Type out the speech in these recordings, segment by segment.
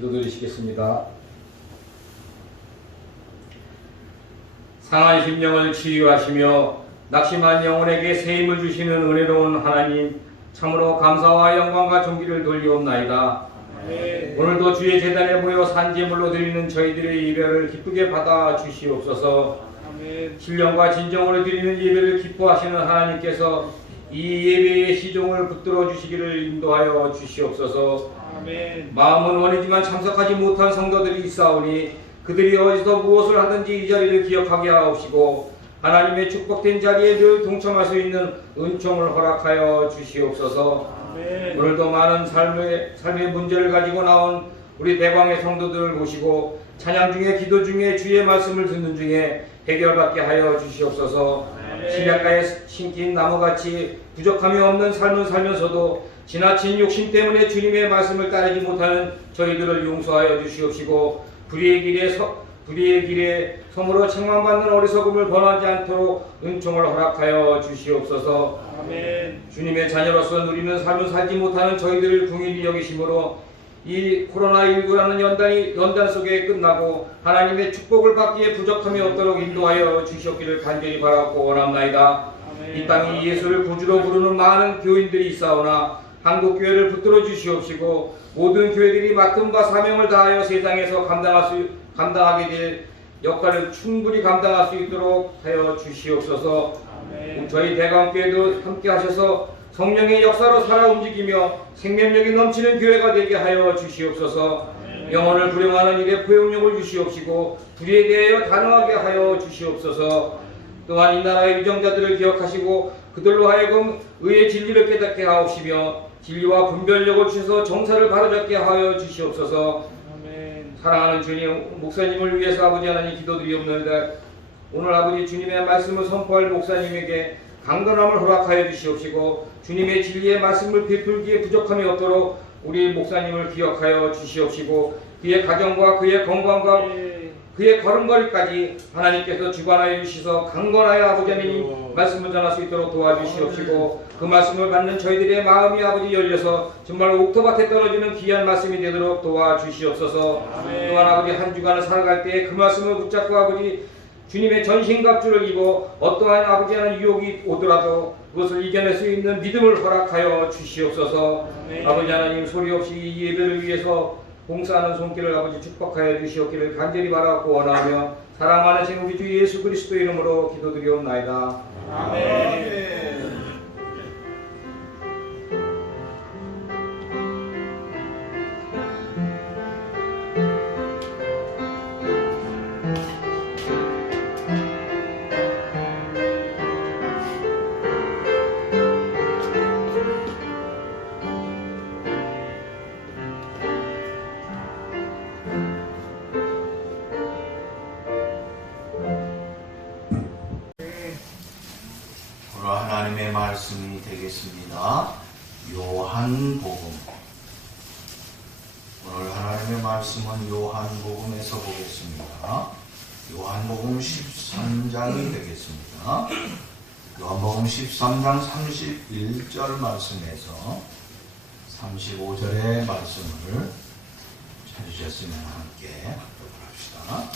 기도드리시겠습니다. 상한 심령을 치유하시며 낙심한 영혼에게 새 힘을 주시는 은혜로운 하나님, 참으로 감사와 영광과 존귀를 돌리옵나이다. 오늘도 주의 제단에 모여 산제물로 드리는 저희들의 예배를 기쁘게 받아 주시옵소서. 신령과 진정으로 드리는 예배를 기뻐하시는 하나님께서 이 예배의 시종을 붙들어 주시기를 인도하여 주시옵소서. 마음은 원이지만 참석하지 못한 성도들이 있사오니 그들이 어디서 무엇을 하든지 이 자리를 기억하게 하옵시고 하나님의 축복된 자리에 늘 동참할 수 있는 은총을 허락하여 주시옵소서. 오늘도 많은 삶의 문제를 가지고 나온 우리 대광의 성도들을 모시고 찬양 중에 기도 중에 주의 말씀을 듣는 중에 해결받게 하여 주시옵소서. 시냇가에 심긴 나무같이 부족함이 없는 삶을 살면서도 지나친 욕심 때문에 주님의 말씀을 따르지 못하는 저희들을 용서하여 주시옵시고 불의의 길에 성으로 책망받는 어리석음을 범하지 않도록 은총을 허락하여 주시옵소서. 주님의 자녀로서 누리는 삶을 살지 못하는 저희들을 긍휼히 여기심으로 이 코로나19라는 연단 속에 끝나고 하나님의 축복을 받기에 부족함이 없도록 인도하여 주시옵기를 간절히 바라고 원합나이다. 이 땅에 예수를 구주로 부르는 많은 교인들이 있사오나 한국교회를 붙들어 주시옵시고 모든 교회들이 맡은 바 사명을 다하여 세상에서 감당하게 될 역할을 충분히 감당할 수 있도록 하여 주시옵소서. 저희 대광교회도 함께 하셔서 성령의 역사로 살아 움직이며 생명력이 넘치는 교회가 되게 하여 주시옵소서. 영혼을 불행하는 일에 포용력을 주시옵시고 불의에 대하여 단호하게 하여 주시옵소서. 또한 이 나라의 유정자들을 기억하시고 그들로 하여금 의의 진리를 깨닫게 하옵시며 진리와 분별력을 주셔서 정사를 바로잡게 하여 주시옵소서. 사랑하는 주님, 목사님을 위해서 아버지 하나님 기도드리옵나이다. 오늘 아버지 주님의 말씀을 선포할 목사님에게 강건함을 허락하여 주시옵시고 주님의 진리의 말씀을 베풀기에 부족함이 없도록 우리 목사님을 기억하여 주시옵시고 그의 가정과 그의 건강과 그의 걸음걸이까지 하나님께서 주관하여 주셔서 강건하여 아버지 하나님 말씀을 전할 수 있도록 도와주시옵시고 그 말씀을 받는 저희들의 마음이 아버지 열려서 정말 옥토밭에 떨어지는 귀한 말씀이 되도록 도와주시옵소서. 또한 아버지 한 주간을 살아갈 때 그 말씀을 붙잡고 아버지 주님의 전신갑주를 입어 어떠한 아버지 하나님 유혹이 오더라도 그것을 이겨낼 수 있는 믿음을 허락하여 주시옵소서. 아버지 하나님 소리 없이 이 예배를 위해서 봉사하는 손길을 아버지 축복하여 주시옵기를 간절히 바라고 원하며 사랑 많으신 우리 주 예수 그리스도 이름으로 기도드리옵나이다. 아멘. 하나님의 말씀이 되겠습니다. 요한복음. 오늘 하나님의 말씀은 요한복음에서 보겠습니다. 요한복음 13장이 되겠습니다. 요한복음 13장 31절 말씀에서 35절의 말씀을 찾으셨으면 함께 합독을 합시다.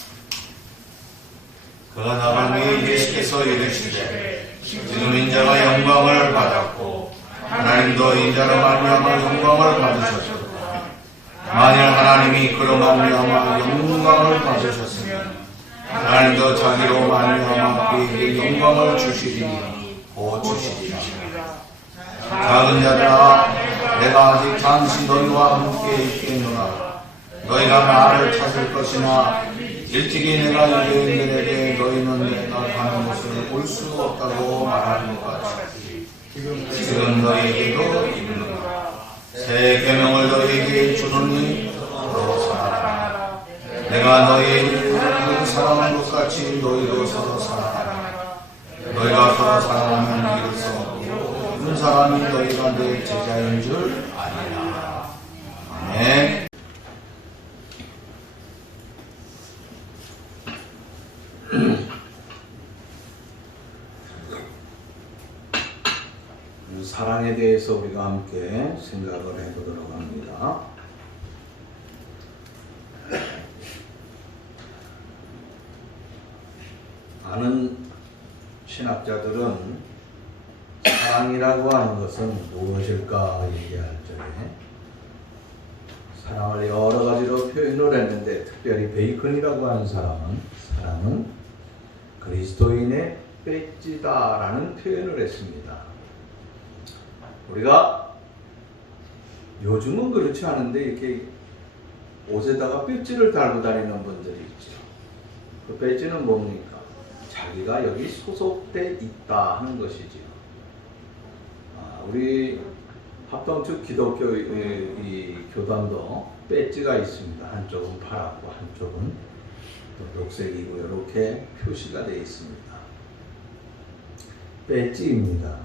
그가 나간 후에 예수께서 이르시되 지금 인자가 영광을 받았고 하나님도 인자로 말미암아 영광을 받으셨도다. 만일 하나님이 그로 말미암아 영광을 받으셨으면 하나님도 자기로 말미암아 그에게 영광을 주시리니 곧 주시리라. 작은 자들아, 내가 아직 잠시 너희와 함께 있겠노라. 너희가 나를 찾을 것이나 일찍이 내가 유대인들에게 너희는 내가 가는 곳을 볼 수 없다고 말하는 것 같이 지금 너희에게도 이르노라. 새 계명을 너희에게 주노니 서로 사랑하라. 내가 너희에게 사랑한 것 같이 너희도 서로 사랑하라. 너희가 서로 사랑하면 이룰 수 없고 이런 사람이 너희가 내 제자인 줄 아니라. 아멘. 사랑에 대해서 우리가 함께 생각을 해보도록 합니다. 많은 신학자들은 사랑이라고 하는 것은 무엇일까 얘기할 적에 사랑을 여러 가지로 표현을 했는데, 특별히 베이컨이라고 하는 사랑은 그리스도인의 배지다라는 표현을 했습니다. 우리가 요즘은 그렇지 않은데 이렇게 옷에다가 배지를 달고 다니는 분들이 있죠. 그 배지는 뭡니까? 자기가 여기 소속돼 있다 하는 것이지요. 우리 합동측 기독교 이 교단도 배지가 있습니다. 한쪽은 파랗고 한쪽은 또 녹색이고 이렇게 표시가 되어 있습니다. 배지입니다.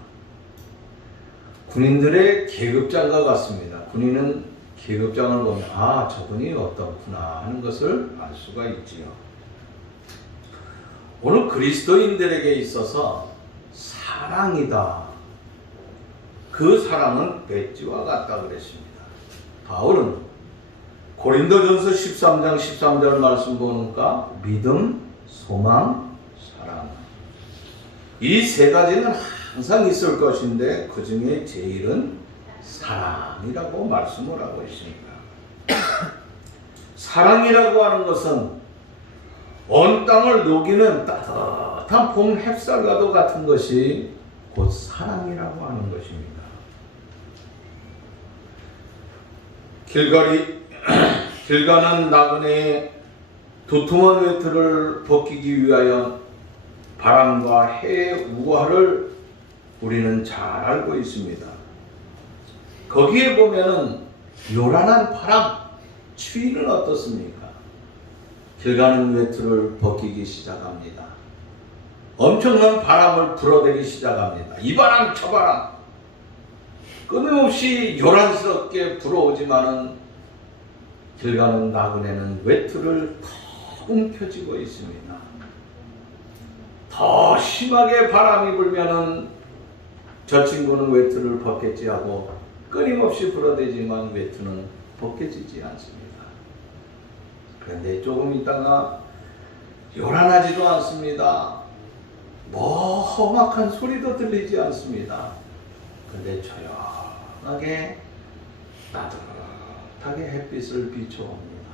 군인들의 계급장과 같습니다. 군인은 계급장을 보면 저분이 어떻구나 하는 것을 알 수가 있지요. 오늘 그리스도인들에게 있어서 사랑이다. 그 사랑은 배지와 같다 그랬습니다. 바울은 고린도전서 13장 13절 말씀 보니까 믿음, 소망, 사랑, 이 세 가지는 항상 있을 것인데 그 중에 제일은 사랑이라고 말씀을 하고 있습니다. 사랑이라고 하는 것은 온 땅을 녹이는 따뜻한 봄 햇살과도 같은 것이 곧 사랑이라고 하는 것입니다. 길 가는 나그네의 두툼한 외투를 벗기기 위하여 바람과 해의 우화를 우리는 잘 알고 있습니다. 거기에 보면은 요란한 바람, 추위는 어떻습니까? 길 가는 외투를 벗기기 시작합니다. 엄청난 바람을 불어대기 시작합니다. 이 바람 저 바람 끊임없이 요란스럽게 불어오지만은 길 가는 나그네는 외투를 더 움켜쥐고 있습니다. 더 심하게 바람이 불면은 저 친구는 외투를 벗겠지 하고 끊임없이 불어대지만 외투는 벗겨지지 않습니다. 그런데 조금 있다가 요란하지도 않습니다. 뭐 험악한 소리도 들리지 않습니다. 그런데 조용하게 따뜻하게 햇빛을 비춰옵니다.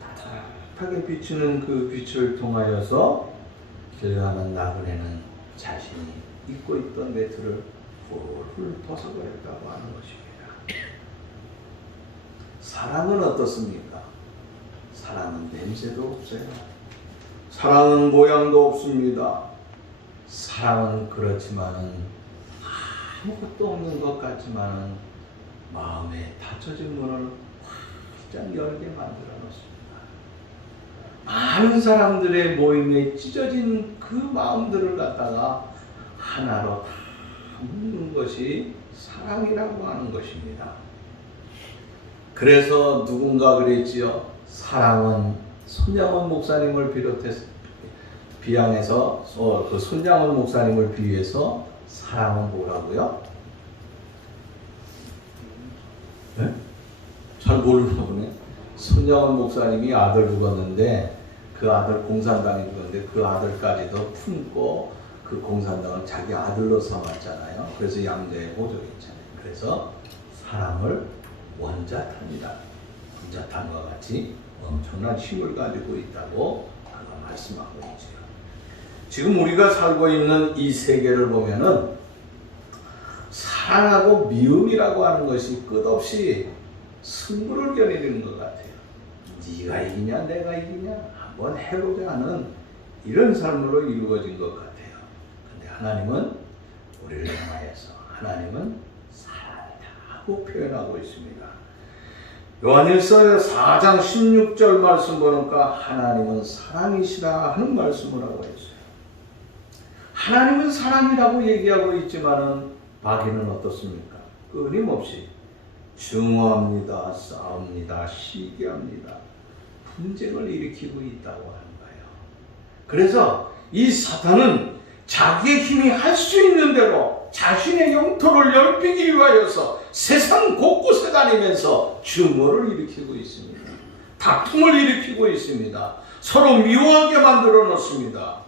따뜻하게 비추는 그 빛을 통하여서 길 가는 나그네는 자신이 입고 있던 외투를 훌훌 벗어버렸다고 하는 것입니다. 사랑은 어떻습니까? 사랑은 냄새도 없어요. 사랑은 모양도 없습니다. 사랑은 그렇지만은 아무것도 없는 것 같지만은 마음에 닫혀진 문을 활짝 열게 만들어 놓습니다. 많은 사람들의 모임에 찢어진 그 마음들을 갖다가 하나로 다 묶는 것이 사랑이라고 하는 것입니다. 그래서 누군가 그랬지요. 사랑은 손양원 목사님을 비양해서 그 손양원 목사님을 비유해서 사랑은 뭐라고요? 네? 잘 모르나 보네. 손양원 목사님이 아들 죽었는데 그 아들 공산당이 죽었는데 그 아들까지도 품고 그 공산당을 자기 아들로 삼았잖아요. 그래서 양자에 보조했잖아요. 그래서 사랑을 원자탄이다. 원자탄과 같이 엄청난 힘을 가지고 있다고 그가 말씀하고 있죠. 지금 우리가 살고 있는 이 세계를 보면은 사랑하고 미움이라고 하는 것이 끝없이 승부를 겨누는 것 같아요. 네가 이기냐 내가 이기냐 한번 해보자 하는 이런 삶으로 이루어진 것 같아요. 근데 하나님은 우리를 향하여서 하나님은 사랑이다 하고 표현하고 있습니다. 요한일서 4장 16절 말씀 보니까 하나님은 사랑이시라 하는 말씀을 하고 있어요. 하나님은 사랑이라고 얘기하고 있지만은 마귀는 어떻습니까? 끊임없이 증오합니다, 싸웁니다, 시기합니다, 분쟁을 일으키고 있다고 하는 거예요. 그래서 이 사탄은 자기의 힘이 할 수 있는 대로 자신의 영토를 넓히기 위하여서 세상 곳곳에 다니면서 증오를 일으키고 있습니다. 다툼을 일으키고 있습니다. 서로 미워하게 만들어 놓습니다.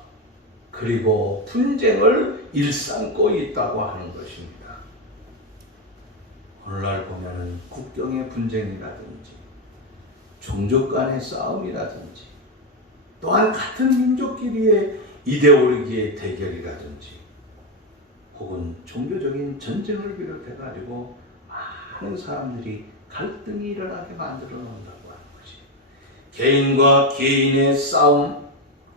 그리고 분쟁을 일삼고 있다고 하는 것입니다. 오늘날 보면은 국경의 분쟁이라든지 종족 간의 싸움이라든지 또한 같은 민족끼리의 이데올로기의 대결이라든지 혹은 종교적인 전쟁을 비롯해 가지고 많은 사람들이 갈등이 일어나게 만들어 놓는다고 하는 것이, 개인과 개인의 싸움,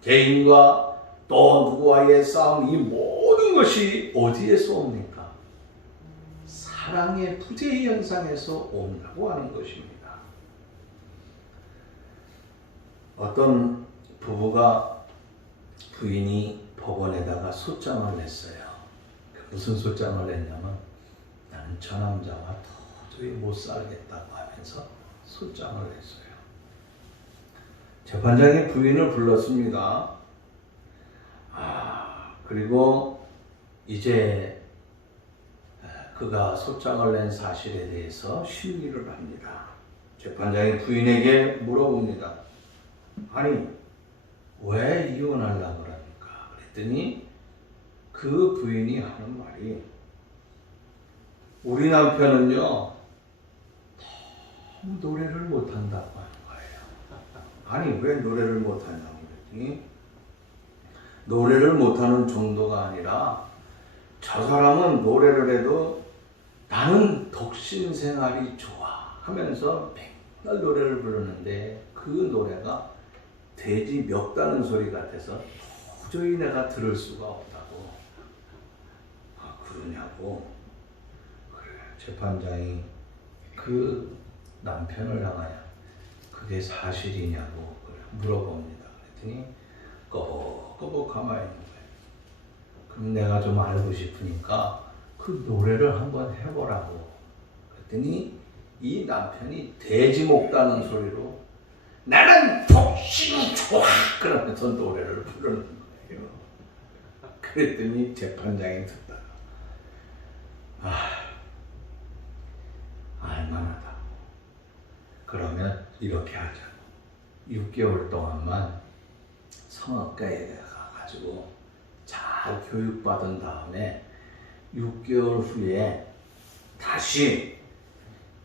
개인과 또 누구와의 싸움, 이 모든 것이 어디에서 옵니까? 사랑의 부재 현상에서 온다고 하는 것입니다. 어떤 부부가 부인이 법원에다가 소장을 냈어요. 무슨 소장을 냈냐면 나는 저 남자와 도저히 못 살겠다고 하면서 소장을 냈어요. 재판장이 부인을 불렀습니다. 그리고 이제 그가 소장을 낸 사실에 대해서 심리를 합니다. 재판장이 부인에게 물어봅니다. 아니, 왜 이혼하려고 그럽니까? 그랬더니 그 부인이 하는 말이, 우리 남편은요 너무 노래를 못한다고 하는 거예요. 아니, 왜 노래를 못하냐고 그랬더니, 노래를 못하는 정도가 아니라 저 사람은 노래를 해도 나는 독신 생활이 좋아 하면서 맨날 노래를 부르는데 그 노래가 돼지 멱다는 소리 같아서 도저히 내가 들을 수가 없다고. 그러냐고. 그래, 재판장이 그 남편을 향하여 그게 사실이냐고 물어봅니다. 그랬더니 꺼벅꺼벅 가만히 있는 거예요. 그럼 내가 좀 알고 싶으니까 그 노래를 한번 해보라고. 그랬더니 이 남편이 돼지 목다는 소리로 나는 독신 좋아! 그러면서 노래를 부르는 거예요. 그랬더니 재판장이 듣다가 알만하다. 그러면 이렇게 하자고. 6개월 동안만 성악가에 가가지고 잘 교육받은 다음에 6개월 후에 다시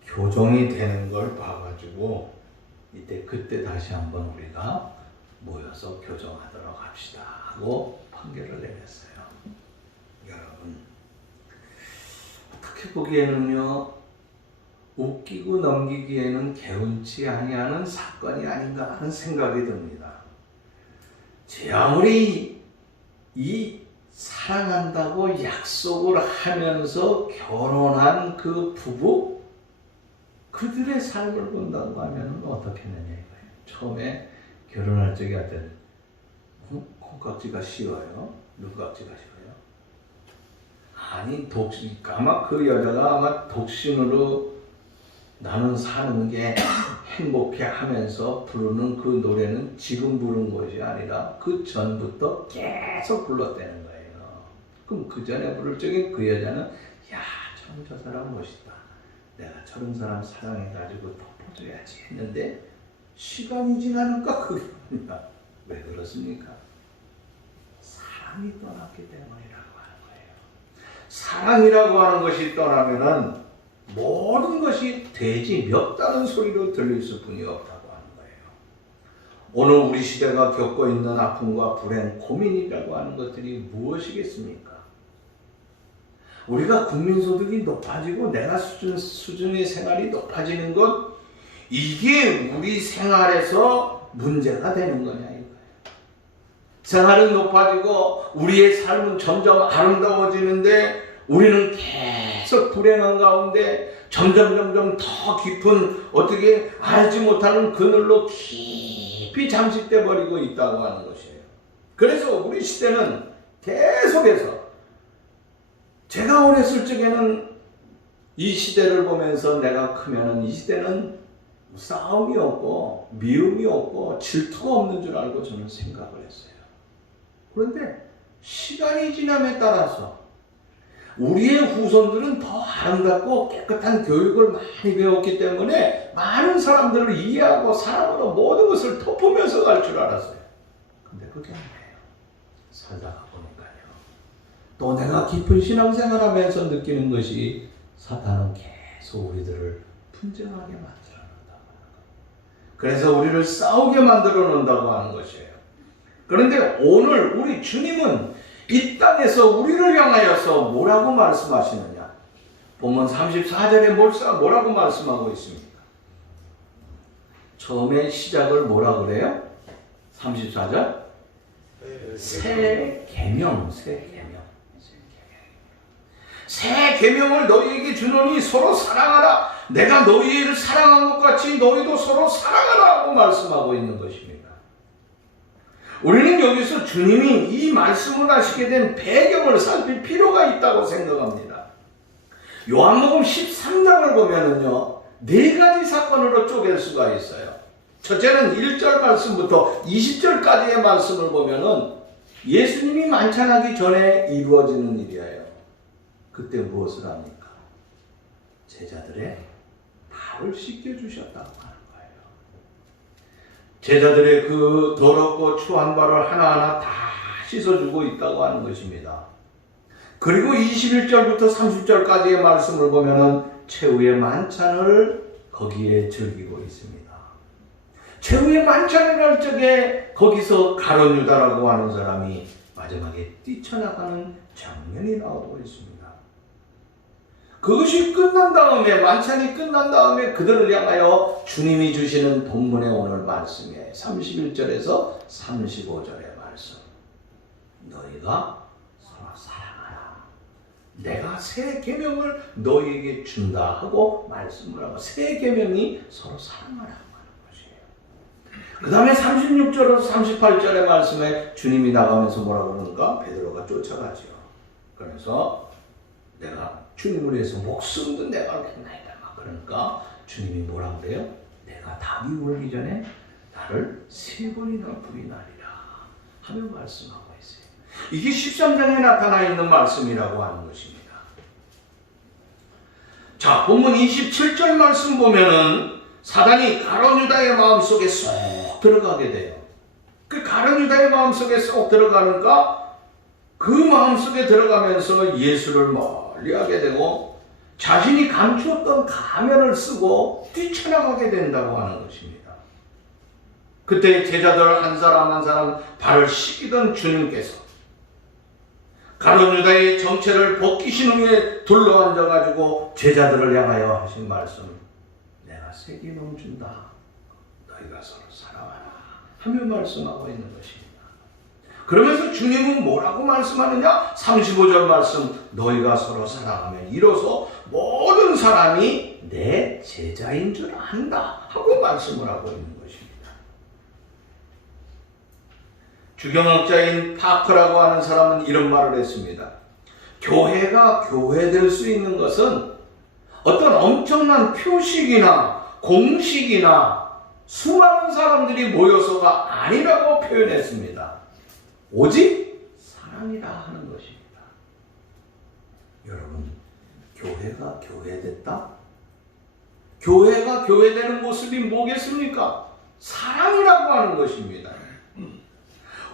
교정이 되는 걸 봐가지고 그때 다시 한번 우리가 모여서 교정하도록 합시다 하고 판결을 내렸어요. 여러분, 어떻게 보기에는요, 웃기고 넘기기에는 개운치 아니하는 사건이 아닌가 하는 생각이 듭니다. 제 아무리 이 사랑한다고 약속을 하면서 결혼한 그 부부, 그들의 삶을 본다고 하면 어떻게 되냐 이거예요. 처음에 결혼할 적에 하여튼 콩깍지가 씌워요. 눈깍지가 씌워요. 아니, 독신, 아마 그 여자가 아마 독신으로 나는 사는 게 행복해 하면서 부르는 그 노래는 지금 부른 것이 아니라 그 전부터 계속 불렀다는 거예요. 그럼 그 전에 부를 적에 그 여자는 야, 참 저 사람 멋있다. 내가 저런 사람 사랑해가지고 덮어줘야지 했는데 시간이 지나니까 그게 아니라 왜 그렇습니까? 사랑이 떠났기 때문이라고 하는 거예요. 사랑이라고 하는 것이 떠나면은 모든 것이 돼지 멱다는 소리로 들릴 수뿐이 없다고 하는 거예요. 오늘 우리 시대가 겪고 있는 아픔과 불행, 고민이라고 하는 것들이 무엇이겠습니까? 우리가 국민소득이 높아지고 내가 수준의 생활이 높아지는 것, 이게 우리 생활에서 문제가 되는 거냐 이거예요. 생활은 높아지고 우리의 삶은 점점 아름다워지는데 우리는 계속 불행한 가운데 점점 더 깊은 어떻게 알지 못하는 그늘로 깊이 잠식돼 버리고 있다고 하는 것이에요. 그래서 우리 시대는 계속해서, 제가 어렸을 적에는 이 시대를 보면서 내가 크면은 이 시대는 싸움이 없고 미움이 없고 질투가 없는 줄 알고 저는 생각을 했어요. 그런데 시간이 지남에 따라서 우리의 후손들은 더 아름답고 깨끗한 교육을 많이 배웠기 때문에 많은 사람들을 이해하고 사랑으로 모든 것을 덮으면서 갈 줄 알았어요. 근데 그게 아니에요. 살다가 보니까요. 또 내가 깊은 신앙생활하면서 느끼는 것이 사탄은 계속 우리들을 분쟁하게 만들어 놓는다고 하는 거예요. 그래서 우리를 싸우게 만들어 놓는다고 하는 것이에요. 그런데 오늘 우리 주님은 이 땅에서 우리를 향하여서 뭐라고 말씀하시느냐? 본문 34절에 뭐라고 말씀하고 있습니까? 처음에 시작을 뭐라 그래요? 34절? 새 계명. 새 계명을 너희에게 주노니 서로 사랑하라. 내가 너희를 사랑한 것 같이 너희도 서로 사랑하라 고 말씀하고 있는 것입니다. 우리는 여기서 주님이 이 말씀을 하시게 된 배경을 살필 필요가 있다고 생각합니다. 요한복음 13장을 보면은요, 4가지 사건으로 쪼갤 수가 있어요. 첫째는 1절 말씀부터 20절까지의 말씀을 보면은 예수님이 만찬하기 전에 이루어지는 일이에요. 그때 무엇을 합니까? 제자들의 발을 씻겨주셨다고 하는 거예요. 제자들의 그 더럽고 추한 발을 하나하나 다 씻어주고 있다고 하는 것입니다. 그리고 21절부터 30절까지의 말씀을 보면은 최후의 만찬을 거기에 즐기고 있습니다. 최후의 만찬을 할 적에 거기서 가룟 유다라고 하는 사람이 마지막에 뛰쳐나가는 장면이 나오고 있습니다. 그것이 끝난 다음에, 만찬이 끝난 다음에 그들을 향하여 주님이 주시는 본문의 오늘 말씀이에요. 31절에서 35절의 말씀. 너희가 서로 사랑하라. 내가 새 계명을 너희에게 준다 하고 말씀을 하고, 새 계명이 서로 사랑하라 하는 것이에요. 그 다음에 36절에서 38절의 말씀에 주님이 나가면서 뭐라고 그러는가? 베드로가 쫓아가죠. 그래서 내가 주님을 위해서 목숨도 내가 냈나이다. 그러니까 주님이 뭐라고 그래요? 내가 답이 울기 전에 나를 3번이나 부인하리라 하며 말씀하고 있어요. 이게 13장에 나타나 있는 말씀이라고 하는 것입니다. 자, 본문 27절 말씀 보면은 사단이 가룟 유다의 마음속에 쏙 들어가게 돼요. 그 가룟 유다의 마음속에 쏙 들어가니까 그 마음속에 들어가면서 예수를 멀리하게 되고 자신이 감추었던 가면을 쓰고 뛰쳐나가게 된다고 하는 것입니다. 그때 제자들 한 사람 한 사람 발을 씻기던 주님께서 가룟 유다의 정체를 벗기신 후에 둘러앉아가지고 제자들을 향하여 하신 말씀, 내가 새 계명 준다. 너희가 서로 사랑하라 하며 말씀하고 있는 것입니다. 그러면서 주님은 뭐라고 말씀하느냐? 35절 말씀, 너희가 서로 사랑하면 이로써 모든 사람이 내 제자인 줄 안다 하고 말씀을 하고 있는 것입니다. 주경학자인 파커라고 하는 사람은 이런 말을 했습니다. 교회가 교회될 수 있는 것은 어떤 엄청난 표식이나 공식이나 수많은 사람들이 모여서가 아니라고 표현했습니다. 오직 사랑이라 하는 것입니다. 여러분, 교회가 교회됐다? 교회가 교회되는 모습이 뭐겠습니까? 사랑이라고 하는 것입니다.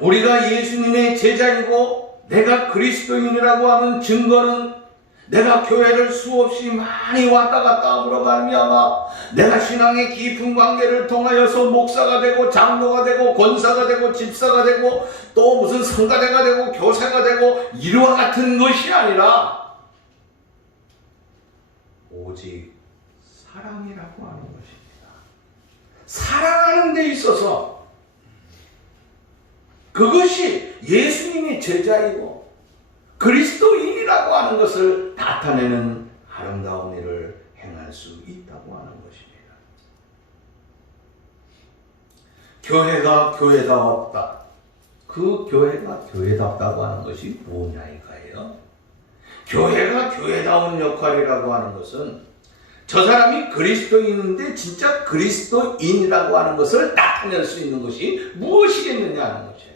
우리가 예수님의 제자이고 내가 그리스도인이라고 하는 증거는 내가 교회를 수없이 많이 왔다 갔다 함으로 말미암아 내가 신앙의 깊은 관계를 통하여서 목사가 되고 장로가 되고 권사가 되고 집사가 되고 또 무슨 성가대가 되고 교사가 되고 이와 같은 것이 아니라 오직 사랑이라고 하는 것입니다. 사랑하는 데 있어서 그것이 예수님이 제자이고 그리스도인이라고 하는 것을 나타내는 아름다운 일을 행할 수 있다고 하는 것입니다. 교회가 교회다웠다. 그 교회가 교회답다고 하는 것이 뭐냐 이거예요. 교회가 교회다운 역할이라고 하는 것은 저 사람이 그리스도인인데 진짜 그리스도인이라고 하는 것을 나타낼 수 있는 것이 무엇이겠느냐 하는 것이에요.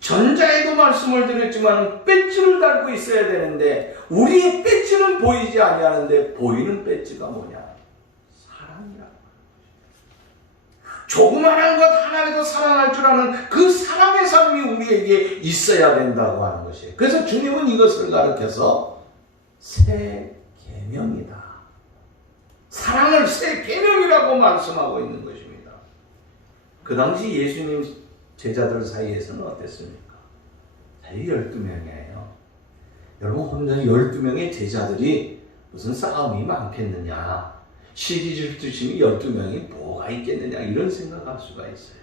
전자에도 말씀을 드렸지만 배지를 달고 있어야 되는데 우리의 배지는 보이지 아니하는데 보이는 배지가 뭐냐? 사랑이라고 하는 것입니다. 조그만한 것 하나라도 사랑할 줄 아는 그 사랑 우리에게 있어야 된다고 하는 것이에요. 그래서 주님은 이것을 가르쳐서 새 계명이다. 사랑을 새 계명이라고 말씀하고 있는 것입니다. 그 당시 예수님 제자들 사이에서는 어땠습니까? 자기 12명이에요. 여러분 혼자 12명의 제자들이 무슨 싸움이 많겠느냐, 시기 질투심이 12명이 뭐가 있겠느냐 이런 생각할 수가 있어요.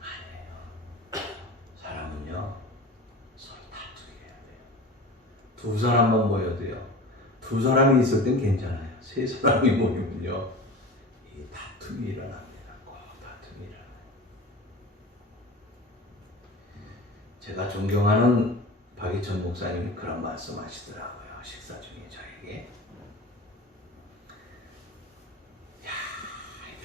아니에요. 사람은요 서로 다투게 해야 돼요. 두 사람만 모여도요, 두 사람이 있을 땐 괜찮아요. 세 사람이 모이면요 이 다툼이 일어납니다. 꼭 다툼이 일어나요. 제가 존경하는 박희천 목사님이 그런 말씀 하시더라고요. 식사 중에 저에게. 야,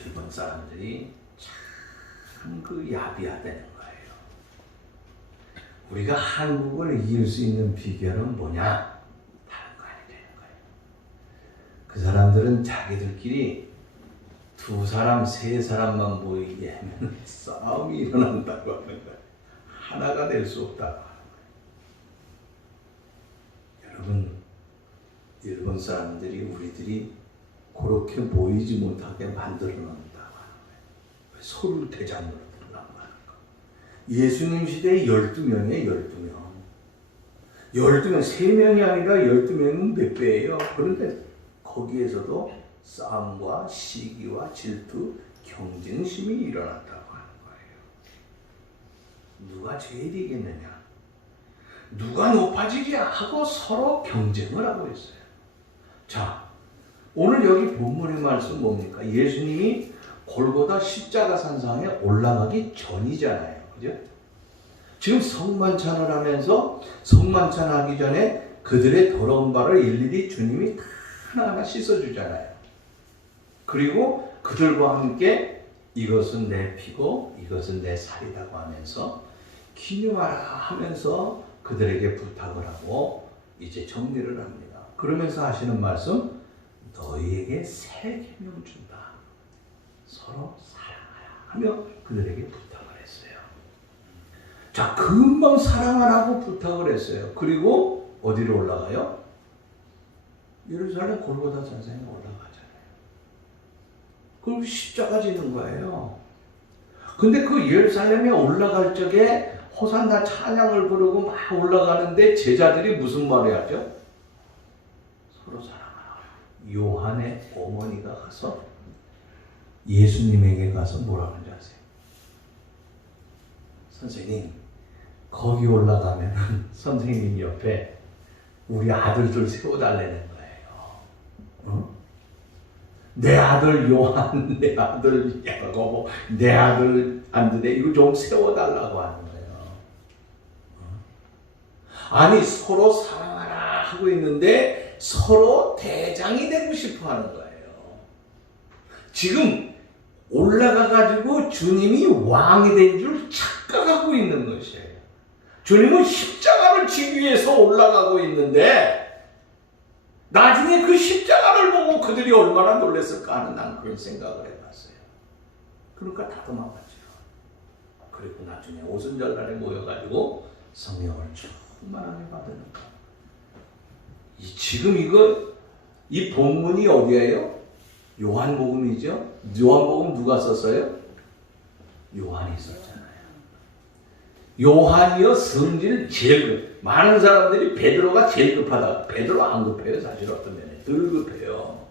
일본 사람들이 참 그 야비하다는 거예요. 우리가 한국을 이길 수 있는 비결은 뭐냐? 다른 거 아니라는 거예요. 그 사람들은 자기들끼리 두 사람, 세 사람만 모이게 하면 싸움이 일어난다고 하는 거예요. 하나가 될 수 없다고. 여러분, 일본 사람들이 우리들이 그렇게 모이지 못하게 만들어 놓는다고 하는 거예요. 서로 대장으로 들라고 하는 거. 예수님 시대에 12명이에요, 12명. 12명, 3명이 아니라 12명은 몇 배예요? 그런데 거기에서도 싸움과 시기와 질투, 경쟁심이 일어났다고 하는 거예요. 누가 제일이겠느냐? 누가 높아지게 하고 서로 경쟁을 하고 있어요. 자, 오늘 여기 본문의 말씀 뭡니까? 예수님이 골고다 십자가 산상에 올라가기 전이잖아요. 그죠? 지금 성만찬을 하면서 성만찬하기 전에 그들의 더러운 발을 일일이 주님이 하나하나 씻어주잖아요. 그리고 그들과 함께 이것은 내 피고 이것은 내 살이라고 하면서 기념하라 하면서 그들에게 부탁을 하고 이제 정리를 합니다. 그러면서 하시는 말씀, 너희에게 새 계명 준다. 서로 사랑하라 하며 그들에게 부탁을 했어요. 자, 금방 사랑하라고 부탁을 했어요. 그리고 어디로 올라가요? 예루살렘 골고다 산상에 올라가잖아요. 그리고 십자가 지는 거예요. 근데 그 예루살렘에 올라갈 적에 호산나 찬양을 부르고 막 올라가는데 제자들이 무슨 말을 하죠? 서로 사랑하라. 요한의 어머니가 가서 예수님에게 가서 뭐라고 하는지 아세요? 선생님, 거기 올라가면 선생님 옆에 우리 아들들 세워달라는 거예요. 어? 내 아들 요한, 내 아들 야고보, 내 아들 안드레 이거 좀 세워달라고 하는 거예요. 아니 서로 사랑하라 하고 있는데 서로 대장이 되고 싶어 하는 거예요. 지금 올라가가지고 주님이 왕이 된 줄 착각하고 있는 것이에요. 주님은 십자가를 지기 위해서 올라가고 있는데 나중에 그 십자가를 보고 그들이 얼마나 놀랐을까 하는 난 그런 생각을 해봤어요. 그러니까 다 도망갔죠. 그리고 나중에 오순절날에 모여가지고 성령을 충만하게 받는 거. 지금 이 본문이 어디예요? 요한복음이죠. 요한복음 누가 썼어요? 요한이 썼잖아요. 요한이요 성질 제일 많은 사람들이 베드로가 제일 급하다. 베드로 안 급해요. 사실 어떤 면에 덜 급해요.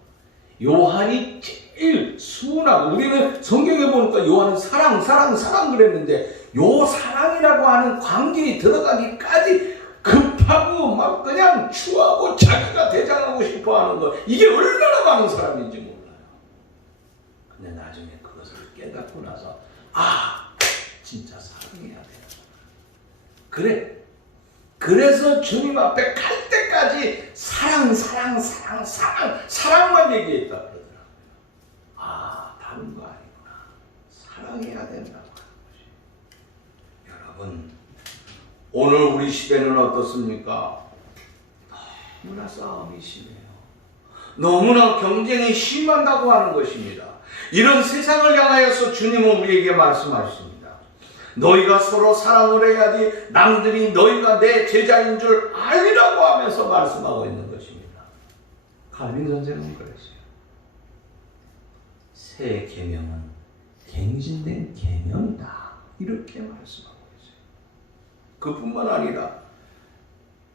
요한이 제일 순하고 우리는 성경에 보니까 요한은 사랑 그랬는데 요 사랑이라고 하는 관계에 들어가기까지 급하고 막 그냥 추하고 자기가 대장하고 싶어하는 거 이게 얼마나 많은 사람인지 몰라요. 근데 나중에 그것을 깨닫고 나서 진짜 사랑해야 돼요. 그래. 그래서 주님 앞에 갈 때까지 사랑만 얘기했다 그러더라고요. 다른 거 아니구나. 사랑해야 된다고 하는 것이. 여러분, 오늘 우리 시대는 어떻습니까? 너무나 싸움이 심해요. 너무나 경쟁이 심한다고 하는 것입니다. 이런 세상을 향하여서 주님은 우리에게 말씀하십니다. 너희가 서로 사랑을 해야지 남들이 너희가 내 제자인 줄 알리라고 하면서 말씀하고 있는 것입니다. 칼빈 선생은 그랬어요. 새 계명은 갱신된 계명이다. 이렇게 말씀하고 있어요. 그뿐만 아니라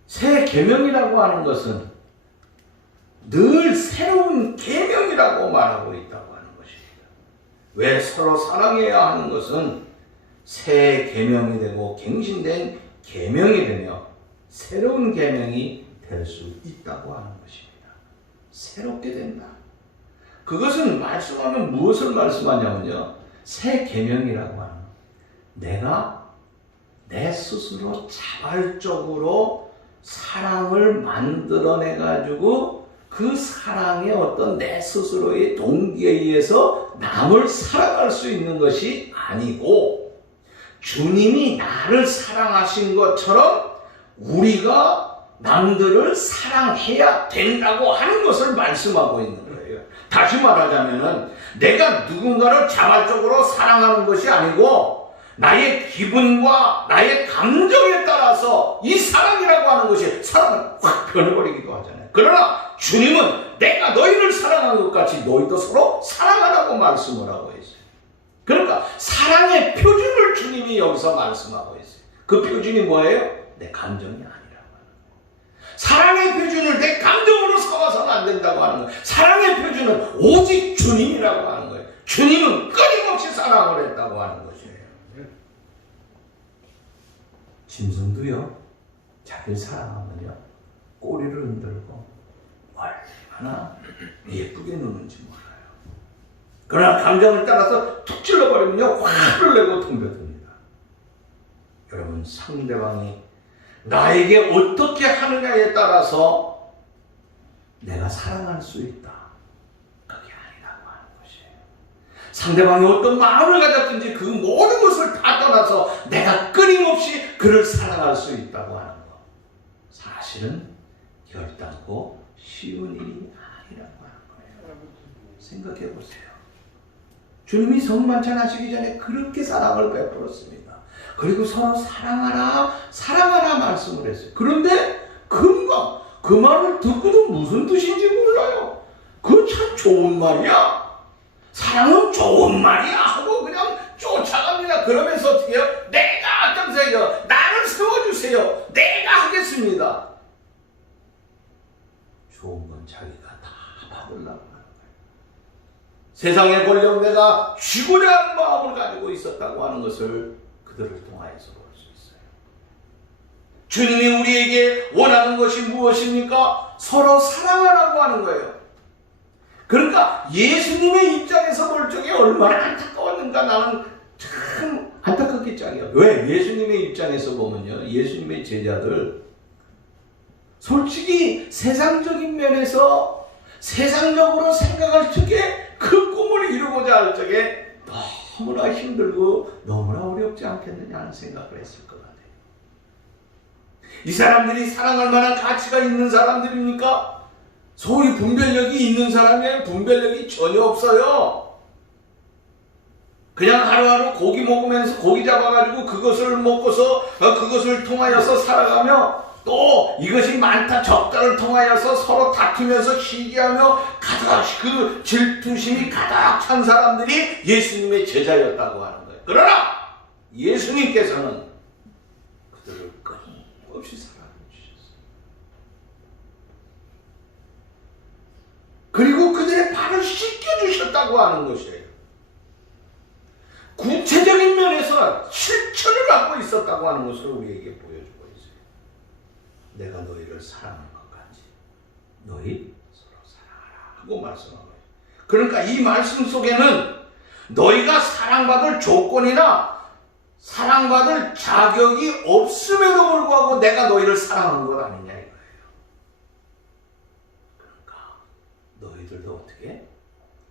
새 계명이라고 하는 것은 늘 새로운 계명이라고 말하고 있다고 하는 것입니다. 왜 서로 사랑해야 하는 것은 새 계명이 되고 갱신된 계명이 되며 새로운 계명이 될 수 있다고 하는 것입니다. 새롭게 된다. 그것은 말씀하면 무엇을 말씀하냐면요. 새 계명이라고 하는 것. 내가 내 스스로 자발적으로 사랑을 만들어내 가지고 그 사랑의 어떤 내 스스로의 동기에 의해서 남을 사랑할 수 있는 것이 아니고 주님이 나를 사랑하신 것처럼 우리가 남들을 사랑해야 된다고 하는 것을 말씀하고 있는 거예요. 다시 말하자면 내가 누군가를 자발적으로 사랑하는 것이 아니고 나의 기분과 나의 감정에 따라서 이 사랑이라고 하는 것이 사랑을 확 변해버리기도 하잖아요. 그러나 주님은 내가 너희를 사랑한 것 같이 너희도 서로 사랑하라고 말씀을 하고 있어요. 그러니까 사랑의 표준을 주님이 여기서 말씀하고 있어요. 그 표준이 뭐예요? 내 감정이 아니라고 하는 거예요. 사랑의 표준을 내 감정으로 삼아서는 안 된다고 하는 거예요. 사랑의 표준은 오직 주님이라고 하는 거예요. 주님은 끊임없이 사랑을 했다고 하는 것이에요. 짐승도요, 자기를 사랑하면요, 꼬리를 흔들고 얼마나 예쁘게 노는지 몰라요. 그러나 감정을 따라서 툭 찔러버리면요, 화를 내고 덤벼듭니다. 여러분, 상대방이 나에게 어떻게 하느냐에 따라서 내가 사랑할 수 있다. 그게 아니라고 하는 것이에요. 상대방이 어떤 마음을 가졌든지 그 모든 것을 다 떠나서 내가 끊임없이 그를 사랑할 수 있다고 하는 것. 사실은 결단코 쉬운 일이 아니라고 하는 거예요. 생각해 보세요. 주님이 성만찬 하시기 전에 그렇게 사랑을 베풀었습니다. 그리고 서로 사랑하라, 사랑하라 말씀을 했어요. 그런데 금방 그 말을 듣고도 무슨 뜻인지 몰라요. 그건 참 좋은 말이야. 사랑은 좋은 말이야 하고 그냥 쫓아갑니다. 그러면서 어떻게 해요? 내가 앞장서요. 나를 세워주세요. 내가 하겠습니다. 좋은 건 자기가 다 받으려고 하는 거예요. 세상의 권력 내가 쥐고자 하는 마음을 가지고 있었다고 하는 것을 그들을 통하여서 볼 수 있어요. 주님이 우리에게 원하는 것이 무엇입니까? 서로 사랑하라고 하는 거예요. 그러니까 예수님의 입장에서 볼 적에 얼마나 안타까웠는가 나는 참 안타깝기 짝이에요. 왜? 예수님의 입장에서 보면요, 예수님의 제자들 솔직히 세상적인 면에서 세상적으로 생각할 적에 그 꿈을 이루고자 할 적에 너무나 힘들고 너무나 어렵지 않겠느냐 하는 생각을 했을 것 같아요. 이 사람들이 사랑할 만한 가치가 있는 사람들입니까? 소위 분별력이 있는 사람이에요? 분별력이 전혀 없어요. 그냥 하루하루 고기 먹으면서 고기 잡아가지고 그것을 먹고서 그것을 통하여서 살아가며 또 이것이 많다 적다를 통하여서 서로 다투면서 시기하며 가득 그 질투심이 가득 찬 사람들이 예수님의 제자였다고 하는 거예요. 그러나 예수님께서는 그들을 끊임없이 사랑해 주셨어요. 그리고 그들의 발을 씻겨주셨다고 하는 것이에요. 구체적인 면에서 실천을 하고 있었다고 하는 것을 우리에게 보여주고 있어요. 내가 너희를 사랑하는 것 같이 너희 서로 사랑하라 하고 말씀하고 있어요. 그러니까 이 말씀 속에는 너희가 사랑받을 조건이나 사랑받을 자격이 없음에도 불구하고 내가 너희를 사랑한 것 아니냐 이거예요. 그러니까 너희들도 어떻게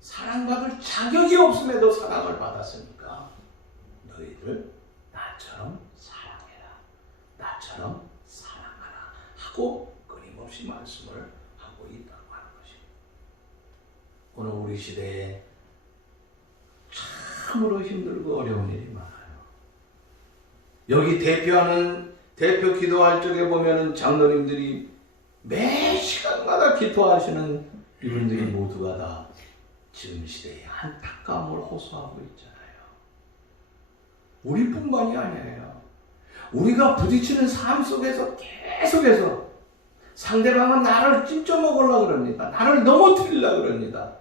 사랑받을 자격이 없음에도 사랑을 받았으니까 너희들 나처럼 사랑해라, 나처럼 사랑하라 하고 끊임없이 말씀을 하고 있다고 하는 것입니다. 오늘 우리 시대에 참으로 힘들고 어려운 일이 많아요. 여기 대표 기도할 적에 보면은 장로님들이 매 시간마다 기도하시는 이분들이 모두가 다 지금 시대에 안타까움을 호소하고 있잖아요. 우리뿐만이 아니에요. 우리가 부딪히는 삶 속에서 계속해서 상대방은 나를 찜쪄먹으려고 그럽니다. 나를 넘어뜨리려고 그럽니다.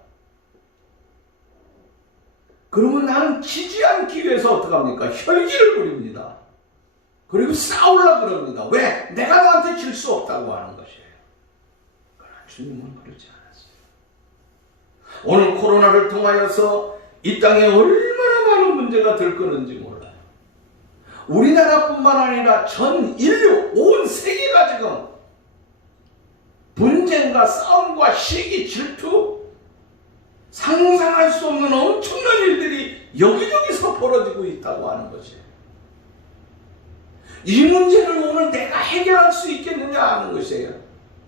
그러면 나는 지지 않기 위해서 어떡합니까? 혈기를 부립니다. 그리고 싸우려고 그럽니다. 왜? 내가 너한테 질 수 없다고 하는 것이에요. 그러나 주님은 그렇지 않았어요. 오늘 코로나를 통하여서 이 땅에 얼마나 많은 문제가 들끓는지 몰라요. 우리나라뿐만 아니라 전 인류, 온 세계가 지금 분쟁과 싸움과 시기, 질투, 상상할 수 없는 엄청난 일들이 여기저기서 벌어지고 있다고 하는 것이에요. 이 문제를 오늘 내가 해결할 수 있겠느냐 하는 것이에요.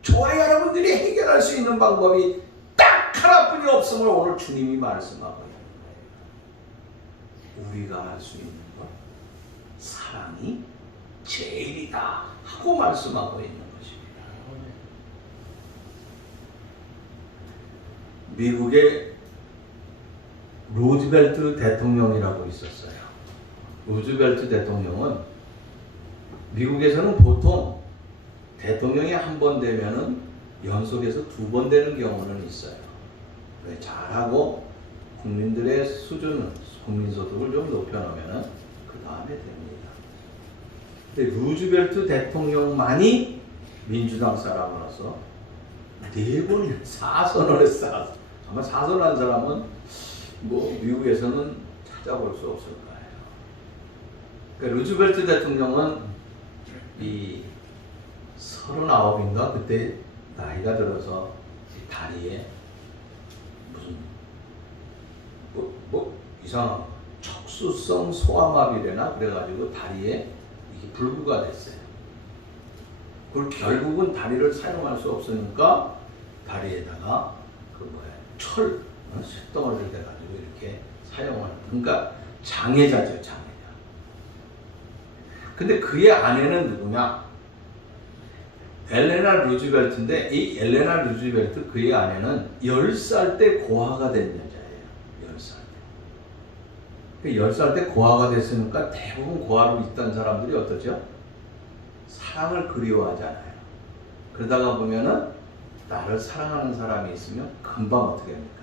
저와 여러분들이 해결할 수 있는 방법이 딱 하나뿐이 없음을 오늘 주님이 말씀하고 있는 거예요. 우리가 할 수 있는 것, 사랑이 제일이다 하고 말씀하고 있는 것입니다. 미국의 루즈벨트 대통령이라고 있었어요. 루즈벨트 대통령은 미국에서는 보통 대통령이 한 번 되면은 연속해서 2번 되는 경우는 있어요. 잘하고 국민들의 수준을, 국민소득을 좀 높여놓으면은 그 다음에 됩니다. 근데 루즈벨트 대통령만이 민주당 사람으로서 4번 사선을 했어요. 아마 사선한 사람은 뭐 미국에서는 찾아볼 수 없을 거예요. 그러니까 루즈벨트 대통령은 이 39인가 그때 나이가 들어서 다리에 무슨 뭐 이상한 척수성 소아마비래나 그래가지고 다리에 이게 불구가 됐어요. 그걸 결국은 다리를 사용할 수 없으니까 다리에다가 그 철 쇳덩어리를 대가지고 이렇게 사용하는, 그러니까 장애자죠, 장애자. 근데 그의 아내는 누구냐? 엘레나 루즈벨트인데 이 엘레나 루즈벨트 그의 아내는 10살 때 고아가 된 여자예요. 10살 때. 10살 때 고아가 됐으니까 대부분 고아로 있던 사람들이 어떠죠? 사랑을 그리워하잖아요. 그러다가 보면은 나를 사랑하는 사람이 있으면 금방 어떻게 합니까?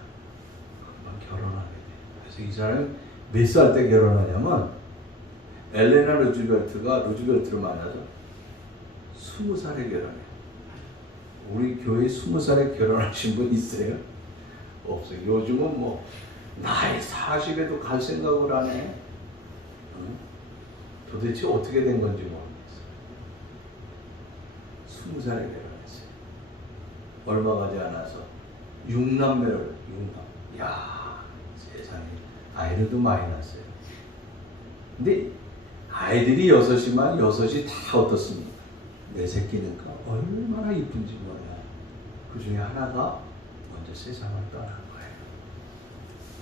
금방 결혼하게 돼요. 그래서 이 사람이 몇 살 때 결혼하냐면 엘레나 루즈벨트가 루즈벨트를 만나서 20살에 결혼해요. 우리 교회 20살에 결혼하신 분 있어요? 없어요. 요즘은 뭐 나이 40에도 갈 생각을 안 해. 응? 도대체 어떻게 된 건지 모르겠어요. 20살에 결혼했어요. 얼마 가지 않아서 6남매를 6남. 야, 세상에 아이들도 많이 낳았어요. 근데 아이들이 6이면 6이 다 어떻습니까? 내 새끼니까 얼마나 이쁜지 몰라요. 그 중에 하나가 먼저 세상을 떠난 거예요.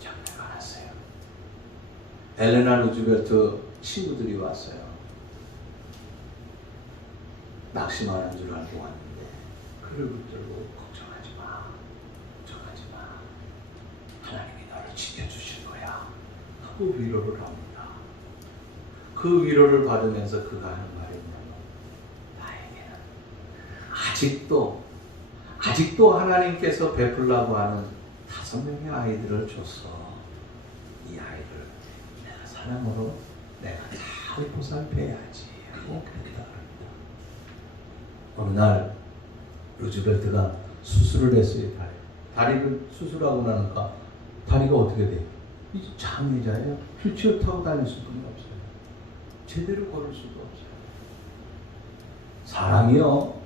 장례가 났어요. 엘레나 루즈벨트 친구들이 왔어요. 낙심하는 줄 알고 왔는데 그를 붙들고 걱정하지 마. 걱정하지 마. 하나님이 너를 지켜주실 거야. 하고 위로를 합니다. 그 위로를 받으면서 그가 하는 말이 뭐냐면 나에게는 아직도 하나님께서 베풀라고 하는 5명의 아이들을 줬어. 이 아이를 내가 사랑으로 내가 잘 보살펴야지 하고 그렇게 나갑니다. 어느 날 루즈벨트가 수술을 했어요. 다리를 수술하고 나니까 다리가 어떻게 돼요? 이제 장애자예요. 휠체어 타고 다닐 수도 없어요. 제대로 걸을 수도 없어요. 사람이요,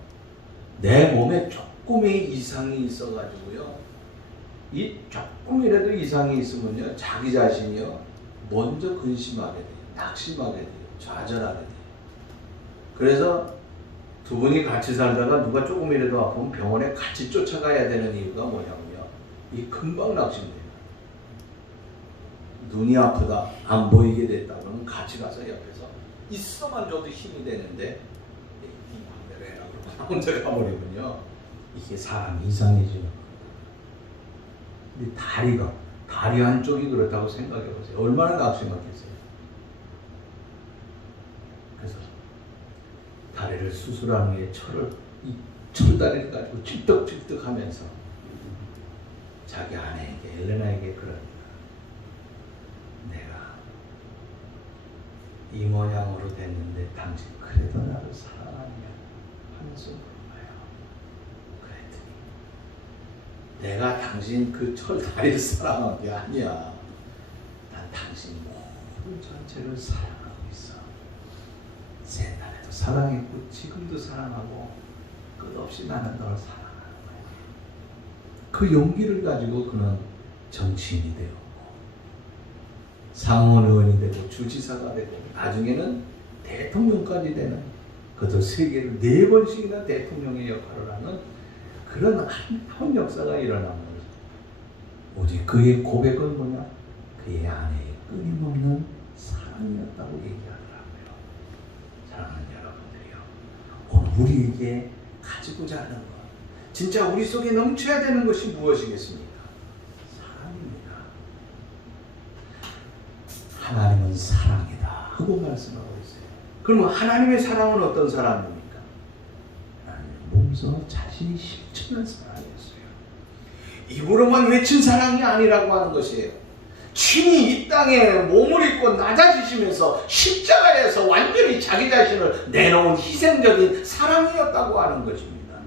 내 몸에 조금의 이상이 있어가지고요, 이 조금이라도 이상이 있으면요, 자기 자신이요 먼저 근심하게 돼요, 낙심하게 돼요, 좌절하게 돼요. 그래서 두 분이 같이 살다가 누가 조금이라도 아프면 병원에 같이 쫓아가야 되는 이유가 뭐냐면요, 이 금방 낙심돼요. 눈이 아프다, 안 보이게 됐다 그러면 같이 가서 옆에서 있어만 줘도 힘이 되는데 이 마음대로 해라 그러고 혼자 가버리면요, 이게 사람이 이상해지는 거예요. 근데 다리 한쪽이 그렇다고 생각해 보세요. 얼마나 낙심하겠어요. 그래서 다리를 수술한 후에 이 철다리를 가지고 찔떡찔떡 하면서 자기 아내에게, 엘레나에게 그럽니다. 내가 이 모양으로 됐는데 당신 그래도 나를 사랑하냐 하면서 물어봐요. 그랬더니 내가 당신 그 철다리를 사랑한 게 아니야. 난 당신 모든 전체를 사랑하고 있어. 옛날에도 사랑했고 지금도 사랑하고 끝없이 나는 널 사랑하는 거야. 그 용기를 가지고 그는 정치인이 되었고 상원의원이 되고 주지사가 되고 나중에는 대통령까지 되는, 그것도 세계를 4번씩이나 대통령의 역할을 하는 그런 한 역사가 일어나면서 오직 그의 고백은 뭐냐? 그의 아내의 끊임없는 사랑이었다고 얘기하더라고요. 사랑하는 여러분들이요, 오늘 우리에게 가지고자 하는 것, 진짜 우리 속에 넘쳐야 되는 것이 무엇이겠습니까? 사랑입니다. 하나님은 사랑이다 하고 말씀하고 있어요. 그러면 하나님의 사랑은 어떤 사랑입니까? 하나님은 몸소 자신이 실천한 사랑이었어요. 입으로만 외친 사랑이 아니라고 하는 것이에요. 친히 이 땅에 몸을 입고 낮아지시면서 십자가에서 완전히 자기 자신을 내놓은 희생적인 사랑이었다고 하는 것입니다.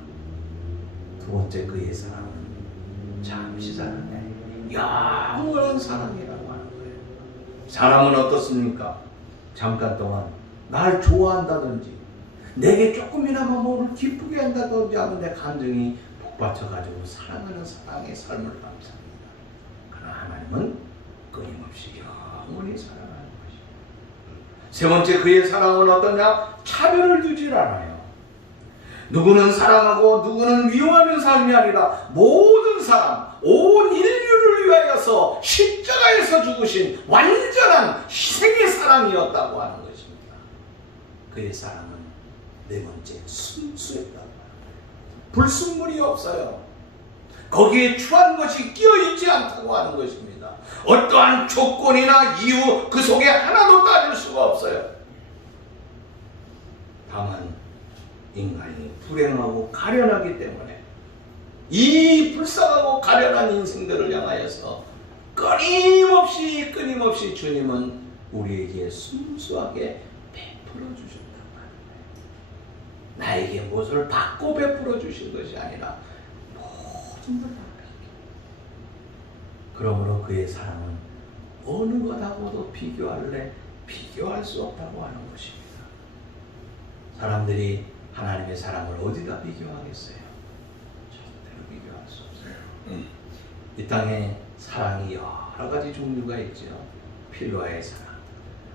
두 번째, 그의 사랑은 잠시 사랑이 아니라 영원한 사랑이라고 하는 거예요. 사람은 어떻습니까? 잠깐 동안 날 좋아한다든지 내게 조금이나마 뭐를 기쁘게 한다든지 하면 내 감정이 북받쳐가지고 사랑하는 사랑의 삶을 감사합니다. 그러나 하나님은 끊임없이 영원히 사랑하는 것입니다. 세 번째, 그의 사랑은 어떠냐? 차별을 두질 않아요. 누구는 사랑하고 누구는 미워하는 삶이 아니라 모든 사람, 온 인류를 위하여서 십자가에서 죽으신 완전한 희생의 사랑이었다고 하는 것입니다. 그의 사랑은 네 번째, 순수했다고 하는 거예요. 불순물이 없어요. 거기에 추한 것이 끼어있지 않다고 하는 것입니다. 어떠한 조건이나 이유 그 속에 하나도 따질 수가 없어요. 다만 인간이 불행하고 가련하기 때문에 이 불쌍하고 가련한 인생들을 향하여서 끊임없이 주님은 우리에게 순수하게 베풀어 주셨단 말이에요. 나에게 무엇을 받고 베풀어 주신 것이 아니라 모든 걸 다. 그러므로 그의 사랑은 어느 것하고도 비교할 수 없다고 하는 것입니다. 사람들이 하나님의 사랑을 어디다 비교하겠어요? 절대로 비교할 수 없어요. 이 땅에 사랑이 여러 가지 종류가 있죠. 필로아의 사랑,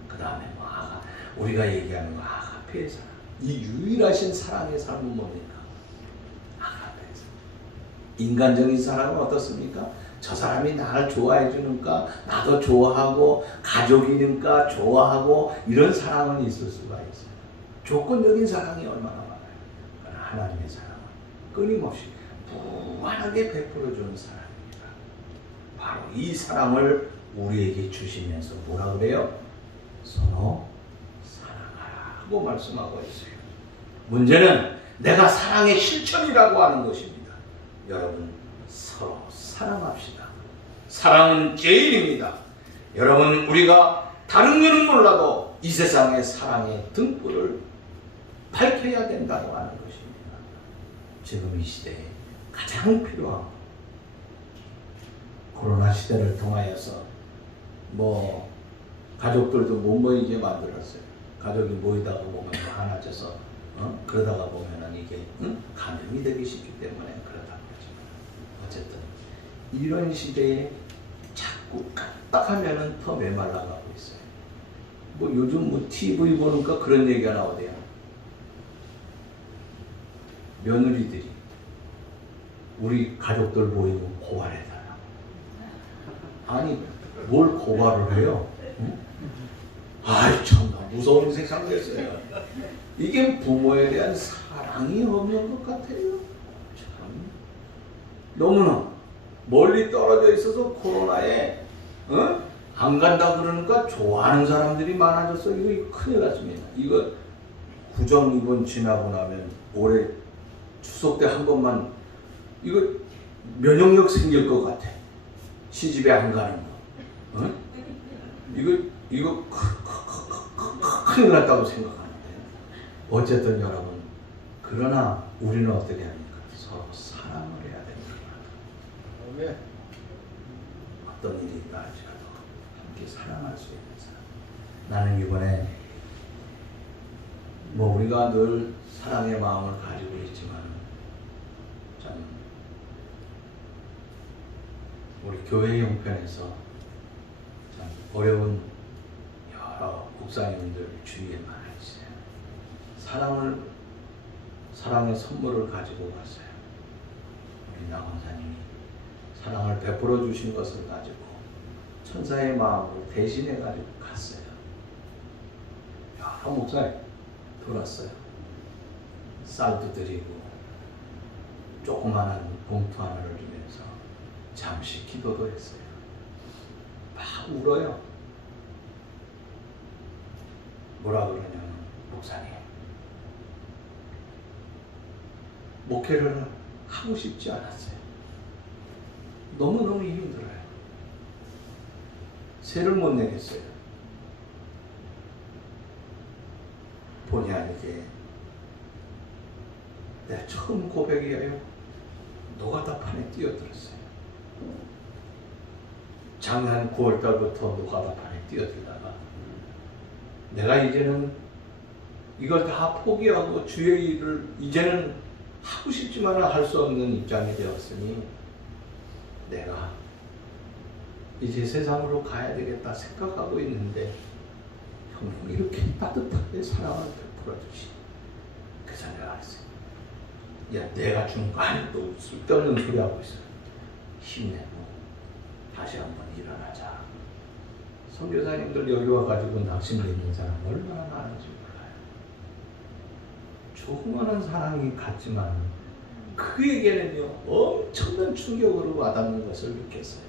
그 다음에 우리가 얘기하는 거 아가페의 사랑. 이 유일하신 사랑의 삶은 뭡니까? 아가페의 사랑. 인간적인 사랑은 어떻습니까? 저 사람이 나를 좋아해 주니까 나도 좋아하고, 가족이니까 좋아하고, 이런 사랑은 있을 수가 있어요. 조건적인 사랑이 얼마나 많아요. 그러나 하나님의 사랑은 끊임없이 무한하게 베풀어주는 사랑입니다. 바로 이 사랑을 우리에게 주시면서 뭐라 그래요? 서로 사랑하라고 말씀하고 있어요. 문제는 내가 사랑의 실천이라고 하는 것입니다. 여러분, 서로 사랑합시다. 사랑은 제일입니다. 여러분, 우리가 다른 거는 몰라도 이 세상의 사랑의 등불을 밝혀야 된다고 하는 것입니다. 지금 이 시대에 가장 필요한, 코로나 시대를 통하여서 가족들도 못 모이게 만들었어요. 가족이 모이다가 보면 하나 져서 그러다가 보면은 이게 감염이 되기 쉽기 때문에 그렇다는 거죠. 어쨌든 이런 시대에 자꾸 까딱하면은 더 메말라가고 있어요. 요즘 TV 보니까 그런 얘기가 나오대요. 며느리들이 우리 가족들 모이면 고발해달라고. 아니, 뭘 고발을 해요? 응? 아이 참나 무서운 세상 됐어요. 이게 부모에 대한 사랑이 없는 것 같아요. 참 너무나 멀리 떨어져 있어서 코로나에 안 간다 그러니까 좋아하는 사람들이 많아졌어. 이거 큰일 났습니다. 이거 구정 이번 지나고 나면 올해 추석 때 한 번만 이거 면역력 생길 것 같아. 시집에 안 가는 거. 이거 큰일 났다고 생각하는데 어쨌든 여러분 그러나 우리는 어떻게 합니까? 서로 사랑을 해야 됩니다. 어떤 일이 있다 할지라도 함께 사랑할 수 있는 사람. 나는 이번에 뭐 우리가 늘 사랑의 마음을 가지고 있지만 참 우리 교회 형편에서 참 어려운 여러 목사님들 주위에 많이 있어요. 사랑의 선물을 가지고 갔어요. 우리 나 권사님이 사랑을 베풀어 주신 것을 가지고 천사의 마음을 대신해 가지고 갔어요. 여러 목사님 돌았어요. 쌀도 드리고 조그마한 봉투 하나를 주면서 잠시 기도도 했어요. 막 울어요. 뭐라 그러냐면 목사님 목회를 하고 싶지 않았어요. 너무너무 힘들어요. 세를 못 내겠어요. 본의 아니게 내가 처음 고백이에요. 노가다판에 뛰어들었어요. 작년 9월달부터 노가다판에 뛰어들다가 내가 이제는 이걸 다 포기하고 주의 일을 이제는 하고 싶지만 할 수 없는 입장이 되었으니 내가 이제 세상으로 가야 되겠다 생각하고 있는데 형님 이렇게 따뜻하게 사랑을 베풀어 주시. 그 생각을 했어요. 야 내가 준 거 아직도 쓸데없는 소리 하고 있어. 힘내고 다시 한번 일어나자. 선교사님들 여기 와가지고 낙심 있는 사람 얼마나 많은지 몰라요. 조그마한 사랑이 같지만 그에게는요 엄청난 충격으로 와닿는 것을 느꼈어요.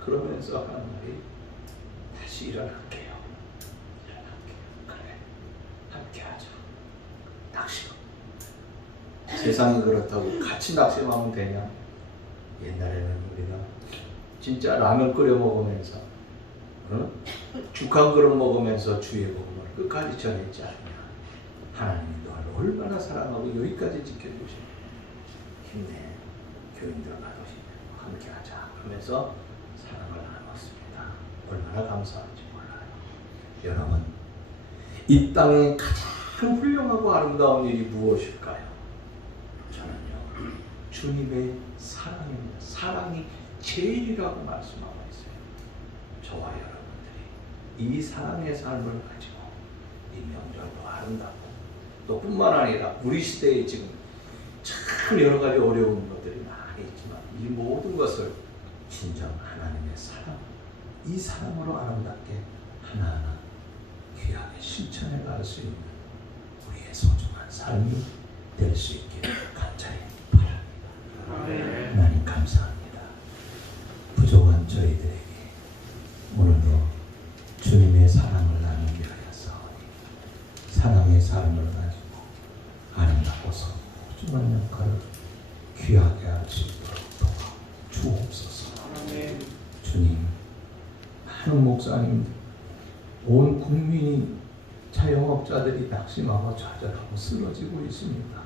그러면서 하는 말이 다시 일어날게요. 그래 함께하자. 낚시. 세상이 그렇다고 같이 낚시하면 되냐? 옛날에는 우리가 진짜 라면 끓여 먹으면서 죽 한 그릇 먹으면서 주의 복음을 끝까지 전했지 않냐. 하나님이 너를 얼마나 사랑하고 여기까지 지켜주시고 힘내. 교인들 가도시면 함께하자 하면서 사랑을 나눴습니다. 얼마나 감사한지 몰라요. 여러분 이 땅에 가장 훌륭하고 아름다운 일이 무엇일까요? 저는요 주님의 사랑입니다. 사랑이 제일이라고 말씀하고 있어요. 저와 여러분들이 이 사랑의 삶을 가지고 이 명절도 아름답고 또 뿐만 아니라 우리 시대에 지금 참 여러 가지 어려운 것들이 많이 있지만 이 모든 것을 진정 하나님의 사랑, 이 사랑으로 아름답게 하나하나 귀하게 실천해 갈 수 있는 우리의 소중한 삶이 될 수 있기를 간절히 바랍니다. 하나님 감사합니다. 부족한 저희들에게 오늘도 주님의 사랑을 나누기 위하여서니 사랑의 삶을 가지고 아름답고 소중한 역할을 귀하게 할 수 있도록 도와주옵소서. 주님, 많은 목사님들, 온 국민이 자영업자들이 낙심하고 좌절하고 쓰러지고 있습니다.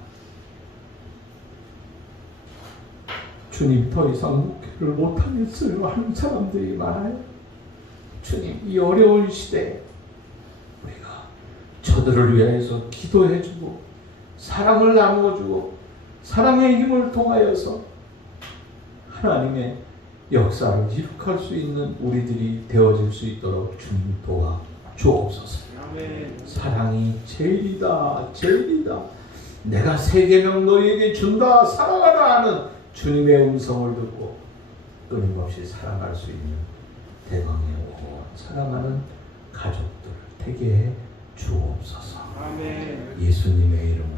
주님, 더 이상 목회를 못하겠어요 하는 사람들이 많아요. 주님, 이 어려운 시대에 우리가 저들을 위해서 기도해주고 사랑을 나누어주고 사랑의 힘을 통하여서 하나님의 역사를 이룩할 수 있는 우리들이 되어질 수 있도록 주님 도와 주옵소서. 사랑이 제일이다, 제일이다. 내가 세 계명 너희에게 준다, 사랑하라 하는 주님의 음성을 듣고 끊임없이 살아갈 수 있는 대광의 살아가는 가족들 되게 해 주옵소서. 예수님의 이름으로